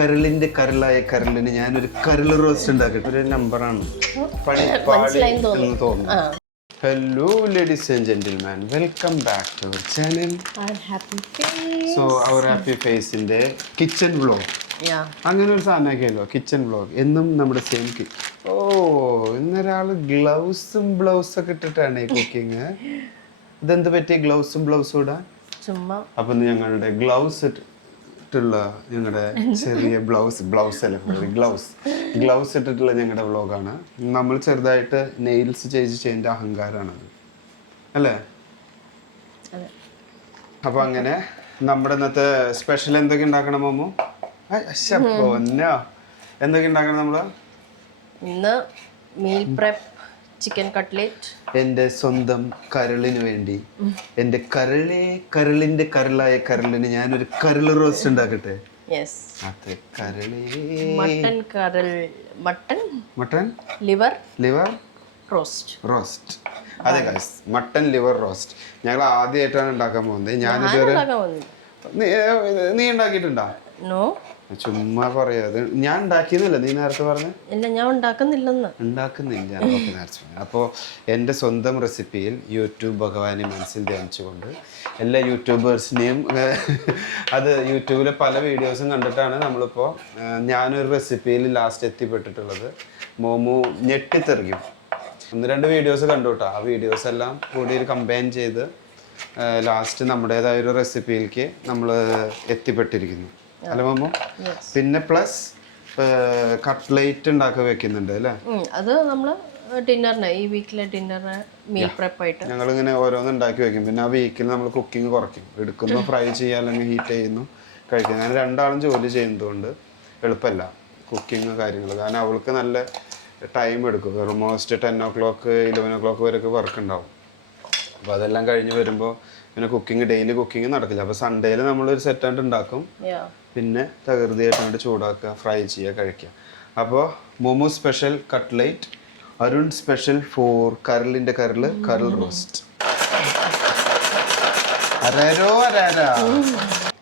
കരളിന്റെ കരളായ കരളിന് ഞാനൊരു കരൾ റോസ്റ്റ് ഉണ്ടാക്കട്ടെ. ഒരു നമ്പറാണ് എന്ന് തോന്നുന്നു. Hello ladies and gentleman, welcome back to our channel. So our happy ഫേസിന്റെ കിച്ചൺ വ്ലോഗ്, അങ്ങനെ ഒരു സാധനമൊക്കെയല്ലോ കിച്ചൺ വ്ലോഗ്. എന്നും നമ്മുടെ സെയിം ഓ ഇന്നൊരാള് ഗ്ലൗസും ബ്ലൗസൊക്കെ ഇട്ടിട്ടാണ് ഈ കുക്കിങ്. ഇതെന്ത് പറ്റിയ ഗ്ലൗസും ബ്ലൗസും ഇടാൻ? അപ്പൊ ഞങ്ങളുടെ ഗ്ലൗസ് ഇട്ടുള്ള ഞങ്ങളുടെ ചെറിയ ഗ്ലൗസ് ഇട്ടിട്ടുള്ള ഞങ്ങളുടെ വ്ളോഗാണ്. നമ്മൾ ചെറുതായിട്ട് നെയിൽസ് ചെയ്തിന്റെ അഹങ്കാരമാണത് അല്ലേ? അപ്പൊ അങ്ങനെ നമ്മുടെ ഇന്നത്തെ സ്പെഷ്യൽ എന്തൊക്കെ ഉണ്ടാക്കണം മോമോ? എന്തൊക്കെ ഉണ്ടാക്കണം നമ്മള് ഇന്ന്? Meal prep chicken cutlet. എൻ്റെ സ്വന്തം കരളിന് വേണ്ടി, എൻ്റെ കരളിന്റെ കരളായ കരളിന് ഞാനൊരു കരൾ റോസ്റ്റ് ഉണ്ടാക്കട്ടെ. അതെ, മട്ടൺ ലിവർ റോസ്റ്റ്. അതെ ഗൈസ്, മട്ടൺ ലിവർ റോസ്റ്റ് ഞങ്ങൾ ആദ്യമായിട്ടാണ് ഉണ്ടാക്കാൻ പോകുന്നത്. ഞാനിതുവരെ നീ ഉണ്ടാക്കിയിട്ടുണ്ടോ? ചുമ്മാ പറയാ. ഞാൻ ഉണ്ടാക്കിയെന്നല്ല നീ നേരത്തെ പറഞ്ഞു. ഞാൻ ഉണ്ടാക്കുന്നില്ല. അപ്പോൾ എൻ്റെ സ്വന്തം റെസിപ്പിയിൽ യൂട്യൂബ് ഭഗവാനെ മനസ്സിൽ ധ്യാനിച്ചുകൊണ്ട് എല്ലാ യൂട്യൂബേഴ്സിനെയും അത് യൂട്യൂബിലെ പല വീഡിയോസും കണ്ടിട്ടാണ് നമ്മളിപ്പോൾ ഞാനൊരു റെസിപ്പിയിൽ ലാസ്റ്റ് എത്തിപ്പെട്ടിട്ടുള്ളത്. മോമോ ഞെട്ടിത്തെറിക്കും. 1-2 വീഡിയോസ് കണ്ടു കേട്ടോ. ആ വീഡിയോസ് എല്ലാം കൂടി ഒരു കമ്പൈൻ ചെയ്ത് ലാസ്റ്റ് നമ്മുടേതായൊരു റെസിപ്പിയിലേക്ക് നമ്മൾ എത്തിപ്പെട്ടിരിക്കുന്നു അല്ലേ മോമോ? പിന്നെ പ്ലസ് കട്ട്ലേറ്റ് ഉണ്ടാക്കി വെക്കുന്നുണ്ട് അല്ലേ? അത് നമ്മള് ഡിന്നറിന്, ഈ വീക്കിലെ ഡിന്നറിന് മീൽ പ്രെപ്പ് ആയിട്ട് ഞങ്ങളിങ്ങനെ ഓരോന്ന് ഉണ്ടാക്കി വെക്കും. പിന്നെ ആ വീക്കിൽ നമ്മൾ കുക്കിംഗ് കുറയ്ക്കും. എടുക്കുന്നു, ഫ്രൈ ചെയ്യുക, അല്ലെങ്കിൽ ഹീറ്റ് ചെയ്യുന്നു, കഴിക്കും. അങ്ങനെ രണ്ടാളും ജോലി ചെയ്യുന്നതുകൊണ്ട് എളുപ്പമല്ല കുക്കിങ് കാര്യങ്ങൾ. കാരണം അവൾക്ക് നല്ല ടൈം എടുക്കും. ഓൾമോസ്റ്റ് 10 o'clock 11 o'clock വരെയൊക്കെ വർക്ക് ഉണ്ടാവും. അപ്പോൾ അതെല്ലാം കഴിഞ്ഞ് വരുമ്പോൾ പിന്നെ ഡെയിലി കുക്കിംഗ് നടക്കില്ല. അപ്പോൾ സൺഡേയിൽ നമ്മളൊരു സെറ്റായിട്ട് ഉണ്ടാക്കും. പിന്നെ തകൃതിയായിട്ട് ചൂടാക്കുക, ഫ്രൈ ചെയ്യുക, കഴിക്കുക. അപ്പോൾ momo special cutlet, Arun special for കരളിന്റെ കരൾ റോസ്റ്റ്.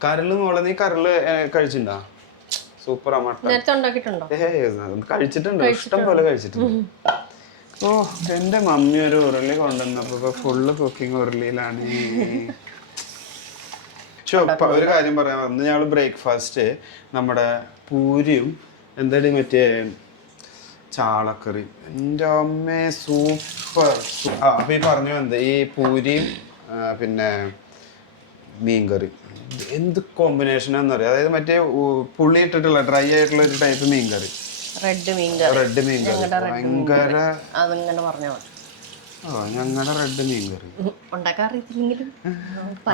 കരള് മോളെ, നീ കരള് കഴിച്ചിട്ടുണ്ടോ? സൂപ്പറാ. മട്ടൺ കഴിച്ചിട്ടുണ്ടോ? ഇഷ്ടം പോലെ കഴിച്ചിട്ടുണ്ട്. ഓ, എൻ്റെ മമ്മി ഒരു ഉരുളി കൊണ്ടുവന്നപ്പോ ഫുള്ള് കുക്കിംഗ് ഉരുളിയിലാണ്. ഒരു കാര്യം പറയാൻ വന്നു. ഞങ്ങൾ ബ്രേക്ക്ഫാസ്റ്റ് നമ്മുടെ പൂരിയും എന്തായാലും മറ്റേ ചാളക്കറി. എൻ്റെ അമ്മേ സൂപ്പർ. അപ്പൊ ഈ പറഞ്ഞു വന്നത് ഈ പൂരിയും പിന്നെ മീൻകറി എന്ത് കോമ്പിനേഷനാന്ന് പറയാം. അതായത് മറ്റേ പുളി ഇട്ടിട്ടുള്ള ഡ്രൈ ആയിട്ടുള്ള ഒരു ടൈപ്പ് മീൻകറി, റെഡ് മീൻകറി ഭയങ്കര. ഞങ്ങളുടെ റെഡ് മീൻകറി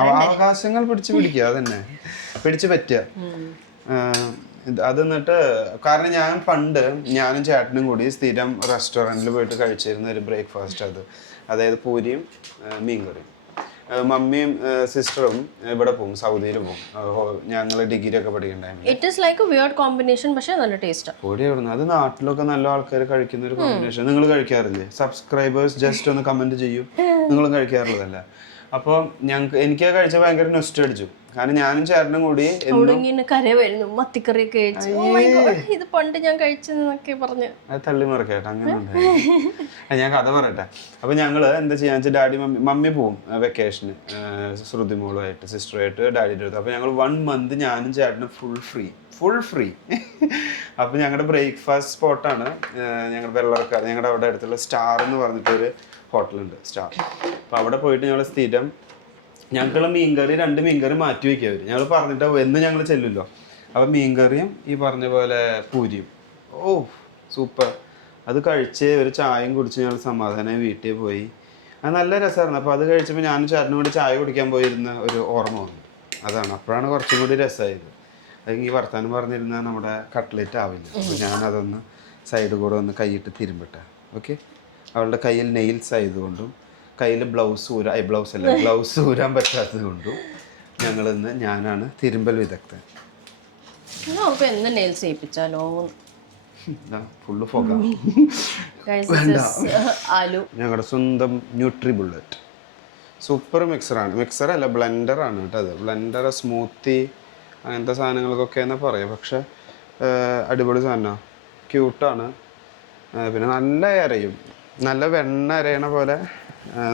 അവകാശങ്ങൾ പിടിക്കുക, അതന്നെ പിടിച്ചു പറ്റുക. അത് എന്നിട്ട് കാരണം ഞാനും ചേട്ടനും കൂടി സ്ഥിരം റെസ്റ്റോറൻറ്റിൽ പോയിട്ട് കഴിച്ചിരുന്ന ഒരു ബ്രേക്ക്ഫാസ്റ്റ് അത്. അതായത് പൂരിയും മീൻകറിയും. മമ്മിയും സിസ്റ്ററും ഇവിടെ പോകും, സൗദിയിൽ പോകും. ഞങ്ങൾ ഡിഗ്രി ഒക്കെ പഠിക്കണ്ടായിരുന്നു. അത് നാട്ടിലൊക്കെ നല്ല ആൾക്കാർ കഴിക്കുന്ന ഒരു കോമ്പിനേഷൻ. നിങ്ങൾ കഴിക്കാറില്ലേ? സബ്സ്ക്രൈബേഴ്സ് ജസ്റ്റ് ഒന്ന് കമന്റ് ചെയ്യും, നിങ്ങളും കഴിക്കാറുള്ളതല്ല. അപ്പോൾ എനിക്ക് കഴിച്ച ഭയങ്കര നൊസ്റ്റ അടിച്ചു. കാരണം ഞാനും ചേട്ടനും കൂടി ഇത് പണ്ട് ഞാൻ കഴിച്ചെന്നൊക്കെ പറഞ്ഞു അത് തള്ളി മറക്കേട്ടെ. അങ്ങനെ ഉണ്ടായി. ഞാൻ കഥ പറയട്ടെ. അപ്പൊ ഞങ്ങള് എന്താ ചെയ്യാന്ന് വെച്ചാൽ ഡാഡി മമ്മി പോവും വെക്കേഷന് ശ്രുതിമോളുമായിട്ട് സിസ്റ്ററുമായിട്ട് ഡാഡിയുടെ അടുത്ത്. അപ്പൊ ഞങ്ങൾ 1 month ഞാനും ചേട്ടനും ഫുൾ ഫ്രീ. അപ്പൊ ഞങ്ങളുടെ ബ്രേക്ക്ഫാസ്റ്റ് സ്പോട്ടാണ് ഞങ്ങളുടെ വെള്ളറക്കാട്. ഞങ്ങളുടെ അവിടെ അടുത്തുള്ള സ്റ്റാർ എന്ന് പറഞ്ഞിട്ടൊരു ഹോട്ടലുണ്ട്, സ്റ്റാർ. അപ്പൊ അവിടെ പോയിട്ട് ഞങ്ങൾ സ്ഥിരം ഞങ്ങൾക്കുള്ള മീൻകറി 2 മീൻകറി മാറ്റി വയ്ക്കുക അവർ. ഞങ്ങൾ പറഞ്ഞിട്ട് എന്ന് ഞങ്ങൾ ചെല്ലുമല്ലോ. അപ്പം മീൻകറിയും ഈ പറഞ്ഞ പോലെ പൂരിയും ഓ സൂപ്പർ. അത് കഴിച്ച് ഒരു ചായയും കുടിച്ച് ഞങ്ങൾ സമാധാനമായി വീട്ടിൽ പോയി. അത് നല്ല രസമായിരുന്നു. അപ്പോൾ അത് കഴിച്ചപ്പോൾ ഞാനും ചേട്ടനും കൂടി ചായ കുടിക്കാൻ പോയിരുന്ന ഒരു ഓർമ്മ വന്നു. അതാണ്, അപ്പോഴാണ് കുറച്ചും കൂടി രസമായത്. അതെങ്കിൽ ഈ വർത്താനം പറഞ്ഞിരുന്ന നമ്മുടെ കട്ട്ലേറ്റ് ആവില്ല. അപ്പോൾ ഞാനതൊന്ന് സൈഡ് കൂടെ ഒന്ന് കൈയിട്ട് തിരുമ്പട്ടെ. ഓക്കെ. അവളുടെ കയ്യിൽ നെയിൽസ് ആയതുകൊണ്ടും കയ്യിൽ ഗ്ലൗസ് ഊരാൻ പറ്റാത്തത് കൊണ്ടും ഞാനാണ് തിരുമ്പൽ വിദഗ്ധൻ. ഫുള്ള് ഫോക. ഞങ്ങളുടെ സ്വന്തം ന്യൂട്രി ബുള്ളറ്റ് സൂപ്പർ മിക്സറല്ല ബ്ലെൻഡറാണ് കേട്ടോ. അത് ബ്ലെൻഡർ, സ്മൂത്തി അങ്ങനത്തെ സാധനങ്ങൾക്കൊക്കെ എന്നാ പറയാം. പക്ഷെ അടിപൊളി സാധനമാണ്, ക്യൂട്ടാണ്. പിന്നെ നല്ല അരയും, നല്ല വെണ്ണ അരയണ പോലെ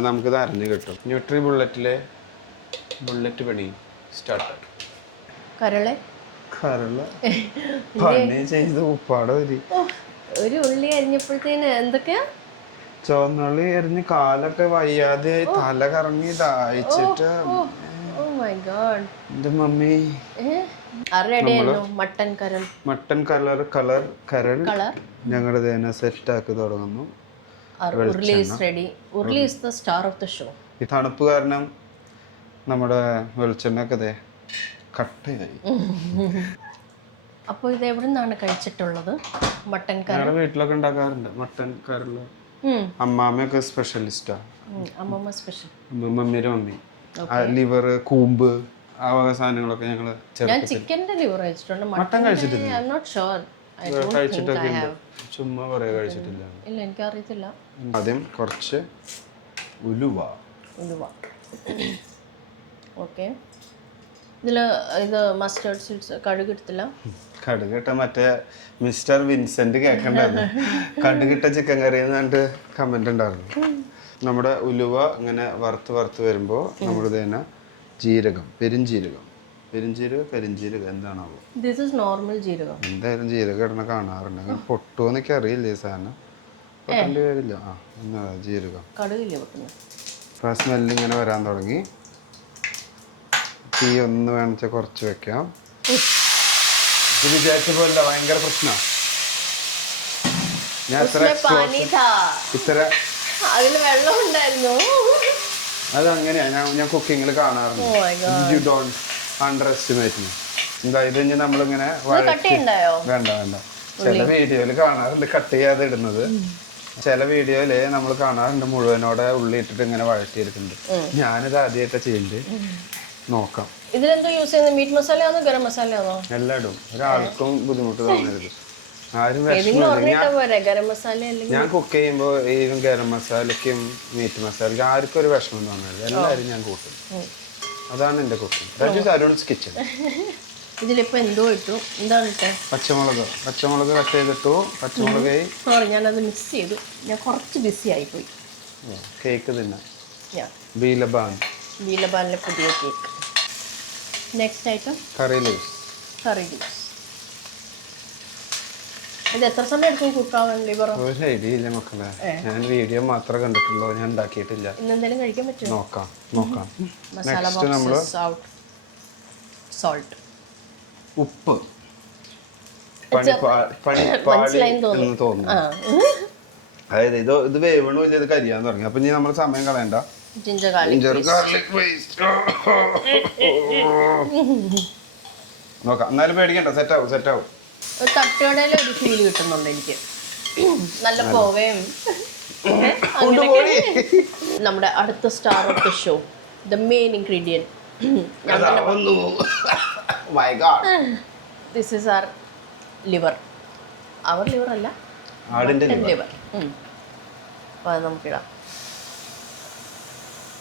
നമുക്കിത് അരഞ്ഞ് കിട്ടും. ന്യൂട്രി ബുള്ളറ്റിലെ ബുള്ളറ്റ് പണി സ്റ്റാർട്ട്. കരളെ പണി ചെയ്ത് ഉപ്പാടെ ഒരു ഉള്ളി അരിഞ്ഞപ്പോഴത്തേന് എന്തൊക്കെയാ, ചുവന്നുള്ളി എറിഞ്ഞ് കാലൊക്കെ വയ്യാതെ തല കറങ്ങി ദാഹിച്ചിട്ട് എന്റെ മമ്മി. മട്ടൻ കരൾ ഞങ്ങളുടെ തന്നെ സെറ്റ് ആക്കി തുടങ്ങുന്നു. ഈ തണുപ്പ് കാരണം നമ്മുടെ വെളിച്ചെണ്ണൊക്കെ കട്ടയായി. അപ്പോൾ ഇത് എവിടെ നിന്നാണ് കഴിച്ചിട്ടുള്ളത്? മട്ടൻ കരൾ വീട്ടിലൊക്കെ ഉണ്ടാക്കാറുണ്ട്. മട്ടൻ കരൾ അമ്മാമ്മയൊക്കെ സ്പെഷ്യലിസ്റ്റാ. മമ്മിയുടെ മമ്മി ലിവർ, കൂമ്പ്, ആ വക സാധനങ്ങളൊക്കെ ഞങ്ങള് ചിക്കന്റെ ലിവർ കഴിച്ചിട്ടുണ്ട്, മട്ടൻ കഴിച്ചിട്ടില്ല. കഴിച്ചിട്ടൊക്കെ ചുമ്മാ പറയാ കഴിച്ചിട്ടില്ല. ഇല്ല, എനിക്കറിയത്തില്ല. ആദ്യം കുറച്ച് ഉലുവ. ഓക്കെ. ഇതില് ഇത് മസ്റ്റേർഡ് സീഡ്സ്, കടുകിട്ടില്ല. കടുകിട്ട മറ്റേ മിസ്റ്റർ വിൻസെന്റ് കേൾക്കണ്ടായിരുന്നു. കടുകിട്ട ചിക്കൻ കറി എന്ന് പറഞ്ഞിട്ട് കമന്റ് ഉണ്ടായിരുന്നു. നമ്മുടെ ഉലുവ ഇങ്ങനെ വറുത്ത് വരുമ്പോൾ നമ്മുടെ തന്നെ ജീരകം, പെരിഞ്ജീരകം എന്താണാവോ? എന്തായാലും ജീരകം ഇടണ കാണാറുണ്ട്. അങ്ങനെ പൊട്ടുമെന്നൊക്കെ അറിയില്ലേ സാധനം, പൊട്ടേണ്ടി വരില്ല. ജീരകം ഇപ്പം സ്മെല്ല് ഇങ്ങനെ വരാൻ തുടങ്ങി. തീ ഒന്ന് വേണിച്ച കുറച്ച് വെക്കാം. ഇത് വിചാരിച്ച പോലെ ഭയങ്കര പ്രശ്നമാണ്. ഞാൻ ഇത്ര അതങ്ങനെയാ ഞാൻ കുക്കിങ്ങിൽ കാണാറുണ്ട്. You don't under estimate me. എന്താ ഇത് നമ്മളിങ്ങനെ വേണ്ട ചില വീഡിയോയിൽ കാണാറുണ്ട് കട്ട് ചെയ്യാതെ ഇടുന്നത്. ചില വീഡിയോയില് നമ്മൾ കാണാറുണ്ട് മുഴുവനോടെ ഉള്ളി ഇട്ടിട്ട് ഇങ്ങനെ വഴറ്റിയെടുക്കുന്നുണ്ട്. ഞാനിത് ആദ്യമായിട്ടാ ചെയ്യുന്നത്. നോക്കാം. ഇതിലെന്തോ യൂസ് ചെയ്യുന്നത്? മീറ്റ് മസാലയാണോ ഗരം മസാലയാണോ? എല്ലാം ഇടും. ഒരാൾക്കും ബുദ്ധിമുട്ട് തോന്നരുത്. ആരും ഞാൻ കുക്ക് ചെയ്യുമ്പോൾ ഈ ഗരം മസാലയ്ക്കും മീറ്റ് മസാലയ്ക്കും ആർക്കും ഒരു വിഷമം തോന്നരുത്. എല്ലാവരും ഞാൻ കൂട്ടും. അതാണ് എന്റെ cooking. That is Arun's kitchen. ഇതിലിപ്പോ എന്തോ ഇട്ടു? എന്താണ് ഇട്ടേ? പച്ചമുളക് കട്ട് ചെയ്തിട്ടു. പച്ചമുളക് സോറി, ഞാനത് മിക്സ് ചെയ്തു. ഞാൻ കുറച്ച് ബിസി ആയിപ്പോയി. കേക്ക് തിന്നാം. ബീലബാനിലെ പുതിയ കേക്ക്. നെക്സ്റ്റ് ഐറ്റം കറി ലീവ്സ്. ഇത് എത്ര സമയം എടുക്കും കുക്കാവാൻ? ലിവർ ഒരു ഐഡിയ ഇല്ല മക്കളെ. ഞാൻ വീഡിയോ മാത്രമേ കണ്ടിട്ടുള്ളൂ, ഞാൻ ഉണ്ടാക്കിയിട്ടില്ല. ഇന്നെന്തായാലും കഴിക്കാൻ പറ്റുമോ? നോക്കാം. നെക്സ്റ്റ് നമ്മള് സോൾട്ട്, ഉപ്പ്. പണിപ്പാളി തോന്നുന്നു. അതായത് ഇത് വേവണോ ഇല്ല, ഇത് കരിയാൻ തുടങ്ങി. അപ്പൊ ഇനി നമ്മൾ സമയം കളയണ്ട. ജിഞ്ചർ ഗാർലിക് പേസ്റ്റ് നോക്കാം. എന്നാലും പേടിക്കണ്ട, സെറ്റ് ആവും. തട്ടുകടയിലെ ഒരു ഫീൽ കിട്ടുന്നുണ്ട് എനിക്ക്. നല്ല പോവയും. നമ്മുടെ അടുത്ത star of the show, the main ingredient. This is our liver. Our liver അല്ല, ലിവർ. അപ്പോൾ അത് നമുക്കിടാം.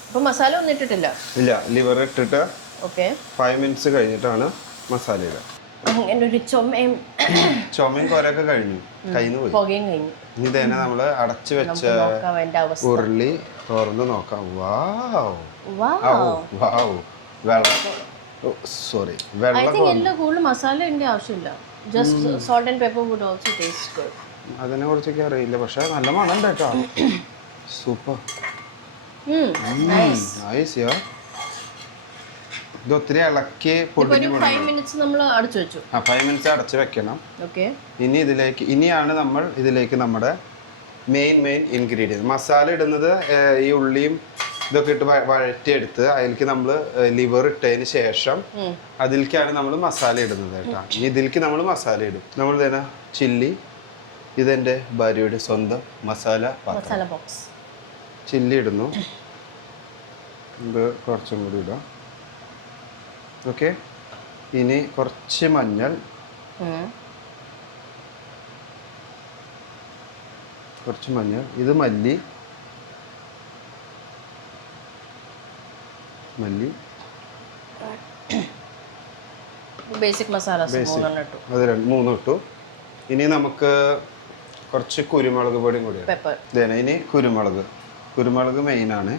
അപ്പോൾ മസാല ഒന്നും ഇട്ടിട്ടില്ല. ഇല്ല, ലിവർ ഇട്ടിട്ട് 5 മിനിറ്റ്സ് കഴിഞ്ഞിട്ടാണ് മസാല ഇടുക. അങ്ങനെ ഒരു ചുമയും കൊരൊക്കെ കഴിഞ്ഞു, പുകയും കഴിഞ്ഞു. ഇനി തന്നെ നമ്മള് അടച്ചു വെച്ച ഉരുളി തുറന്ന് നോക്കാം. മസാലയുടെ ആവശ്യമില്ല. Just salt and pepper would also taste good. അതിനെ കുറിച്ചൊക്കെ അറിയില്ല, പക്ഷെ നല്ല മണം ഉണ്ട് കേട്ടോ. സൂപ്പർ. ഇത് ഒത്തിരി ഇളക്കി 5 മിനിറ്റ്സ് നമ്മൾ അടച്ചു വെച്ചു. 5 മിനിറ്റ്സ് അടച്ചു വെക്കണം. ഇനിയാണ് നമ്മൾ ഇതിലേക്ക് നമ്മുടെ മെയിൻ ഇൻഗ്രീഡിയൻറ്റ് മസാല ഇടുന്നത്. ഈ ഉള്ളിയും ഇതൊക്കെ ഇട്ട് വഴറ്റിയെടുത്ത് അതിലേക്ക് നമ്മൾ ലിവർ ഇട്ടതിന് ശേഷം അതിലേക്കാണ് നമ്മൾ മസാല ഇടുന്നത് കേട്ടോ. ഇനി ഇതിലേക്ക് നമ്മൾ മസാല ഇടും. നമ്മൾ തന്നെ ചില്ലി, ഇതെൻ്റെ ഭാര്യയുടെ സ്വന്തം മസാല ബോക്സ്. ചില്ലി ഇടുന്നു. ഇത് കുറച്ചും കൂടി ഇടാം. ഓക്കെ. ഇനി കുറച്ച് മഞ്ഞൾ, ഇത് മല്ലി, ബേസിക് മസാലാസ് മൂന്നെണ്ണം ഇട്ടു. അത് 3 ഇട്ടു. ഇനി നമുക്ക് കുറച്ച് കുരുമുളക് പൊടിയും കൂടി പെപ്പർ. ഇനി കുരുമുളക് മെയിനാണ്.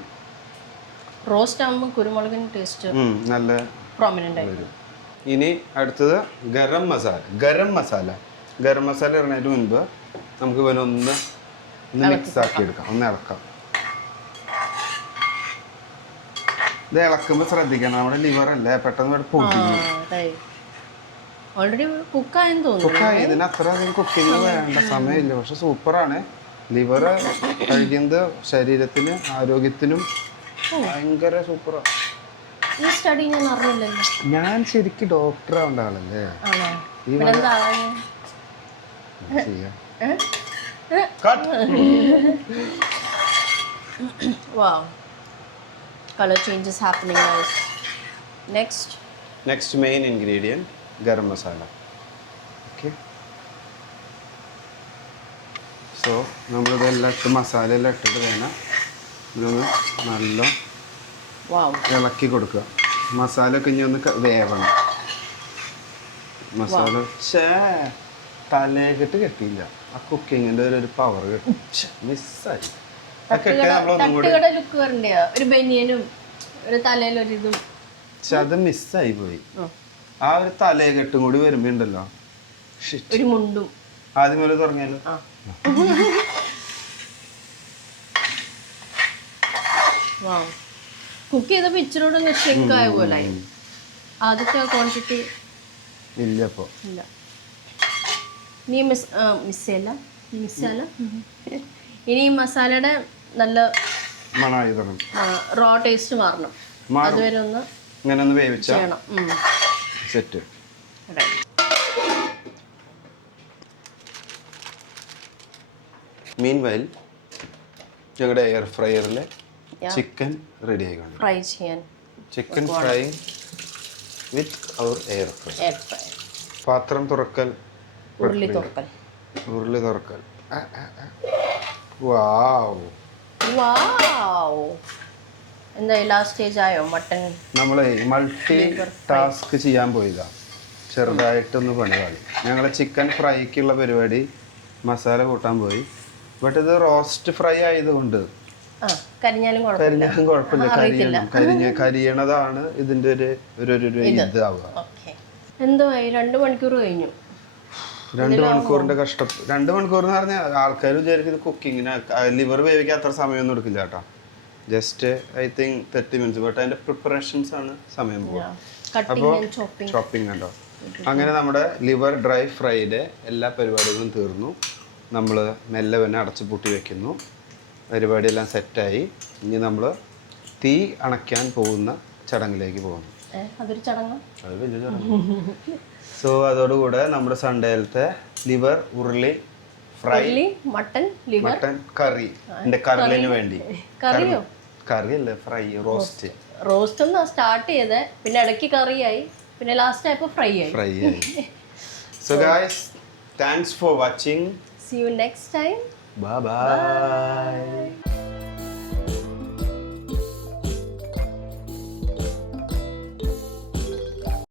റോസ്റ്റ് ആകുമ്പോൾ കുരുമുളകിന് ടേസ്റ്റ് നല്ല പ്രോമിനൻ്റ് ആയിരിക്കും. ഇനി അടുത്തത് ഗരം മസാല ഇടുന്നതിന് മുൻപ് നമുക്ക് ഇവനൊന്ന് മിക്സ് ആക്കി എടുക്കാം, ഒന്ന് ഇളക്കാം. ഇത് ഇളക്കുമ്പോൾ ശ്രദ്ധിക്കണം, നമ്മുടെ ലിവർ അല്ലേ പെട്ടെന്ന് ഓൾറെഡി കുക്കായെന്ന് തോന്നുന്നു. ഇതിന് അത്ര അധികം കുക്കിംഗ് വേണ്ട സമയമില്ല, പക്ഷെ സൂപ്പറാണ്. ലിവർ കഴിക്കുന്നത് ശരീരത്തിന് ആരോഗ്യത്തിനും ഭയങ്കര സൂപ്പറാണ്. ഈ സ്റ്റഡി ഞാൻ അറിയില്ലല്ലോ. ഞാൻ ശരിക്കും ഡോക്ടർ ആവേണ്ട ആളല്ലേ. Wow. Color changes happening guys. Next main ingredient garam masala. Okay. So നമ്മളിതെല്ലാം ഇട്ട് മസാല എല്ലാം ഇട്ടിട്ട് വേണം ഇതൊന്ന് നല്ല ഇളക്കി കൊടുക്കുക. മസാല ഒക്കെ ഇനി ഒന്ന് വേവണം. മസാല തലയെക്കിട്ട് കെട്ടിയില്ല. ആ കുക്കിങ്ങിന്റെ ഒരു പവർ മിസ്സായി. ഒരു ബനിയനും ഒരു തലയിലൊരിതും പക്ഷെ അത് മിസ്സായി പോയി. ആ ഒരു തലയെക്കെട്ടും കൂടി വരുമ്പോ ഉണ്ടല്ലോ ഒരു മുണ്ടും. ആദ്യം പോലെ തുടങ്ങിയാലോ. കുക്ക് ചെയ്തപ്പോ ഇച്ചിരൂടെ ഷെക്കായ പോലെ ആദ്യത്തെ ക്വാണ്ടിറ്റി ഇല്ല. അപ്പൊ ഇല്ല. നീ മിസ്സല്ല ഇനി ഈ മസാലയുടെ നല്ല മണമായി തുടങ്ങും. റോ ടേസ്റ്റ് മാറണം. അതുവരെ ഒന്ന് ഇങ്ങനെ ഒന്ന് വേവിച്ചാൽ ചെയ്യണം. സെറ്റ്. മീൻവൈൽ ഞങ്ങളുടെ എയർ ഫ്രയറിൽ ചിക്കൻ റെഡി ആയിക്കൊണ്ട് ഫ്രൈ ചെയ്യാൻ chicken fry with our air fryer. പാത്രം തുറക്കൽ, ഉരുളി തുറക്കൽ. വാവ്. എന്താ ലാസ്റ്റ് സ്റ്റേജ് ആയോ? മട്ടൻ നമ്മളെ മൾട്ടി ടാസ്ക് ചെയ്യാൻ പോയതാ, ചെറുതായിട്ടൊന്ന് പണി പാടി. ഞങ്ങളെ ചിക്കൻ ഫ്രൈക്കുള്ള പരിപാടി മസാല കൂട്ടാൻ പോയി. ബട്ട് ഇത് റോസ്റ്റ് ഫ്രൈ ആയതുകൊണ്ട് കരിഞ്ഞാലും കുഴപ്പമില്ല. കരിയണതാണ് ഇതിന്റെ ഒരു ഇതാവുക. എന്തോ 2 മണിക്കൂർ കഴിഞ്ഞു. 2 മണിക്കൂറിന്റെ കഷ്ടം. 2 മണിക്കൂർ എന്ന് പറഞ്ഞാൽ ആൾക്കാർ വിചാരിക്കുന്നത് കുക്കിങ്ങിന് ലിവർ വേവിക്കാൻ അത്ര സമയമൊന്നും എടുക്കില്ല കേട്ടോ. Just I think 30 minutes. But അതിന്റെ പ്രിപ്പറേഷൻസ് ആണ് സമയം പോകുക. അപ്പോൾ ചോപ്പിംഗ് കണ്ടോ. അങ്ങനെ നമ്മുടെ ലിവർ ഡ്രൈ ഫ്രൈയുടെ എല്ലാ പരിപാടികളും തീർന്നു. നമ്മൾ മെല്ലെ തന്നെ അടച്ചു പൂട്ടി വെക്കുന്നു. പരിപാടിയെല്ലാം സെറ്റായി. ഇനി നമ്മൾ തീ അണയ്ക്കാൻ പോകുന്ന ചടങ്ങിലേക്ക് പോകുന്നു. അത് വലിയ ചടങ്ങ്. സോ അതോടുകൂടെ നമ്മുടെ സൺഡേയിലത്തെ ലിവർ ഉരുളി ഫ്രൈ മട്ടൻ കറി കറിലിന് വേണ്ടി കറിയല്ലേ ഫ്രൈ റോസ്റ്റ് ഒന്ന് സ്റ്റാർട്ട് ചെയ്ത് പിന്നെ ഇടയ്ക്ക് കറിയായി പിന്നെ ലാസ്റ്റ് ആയപ്പോ ഫ്രൈ ആയി. So guys, thanks for watching. See you next time. Bye bye.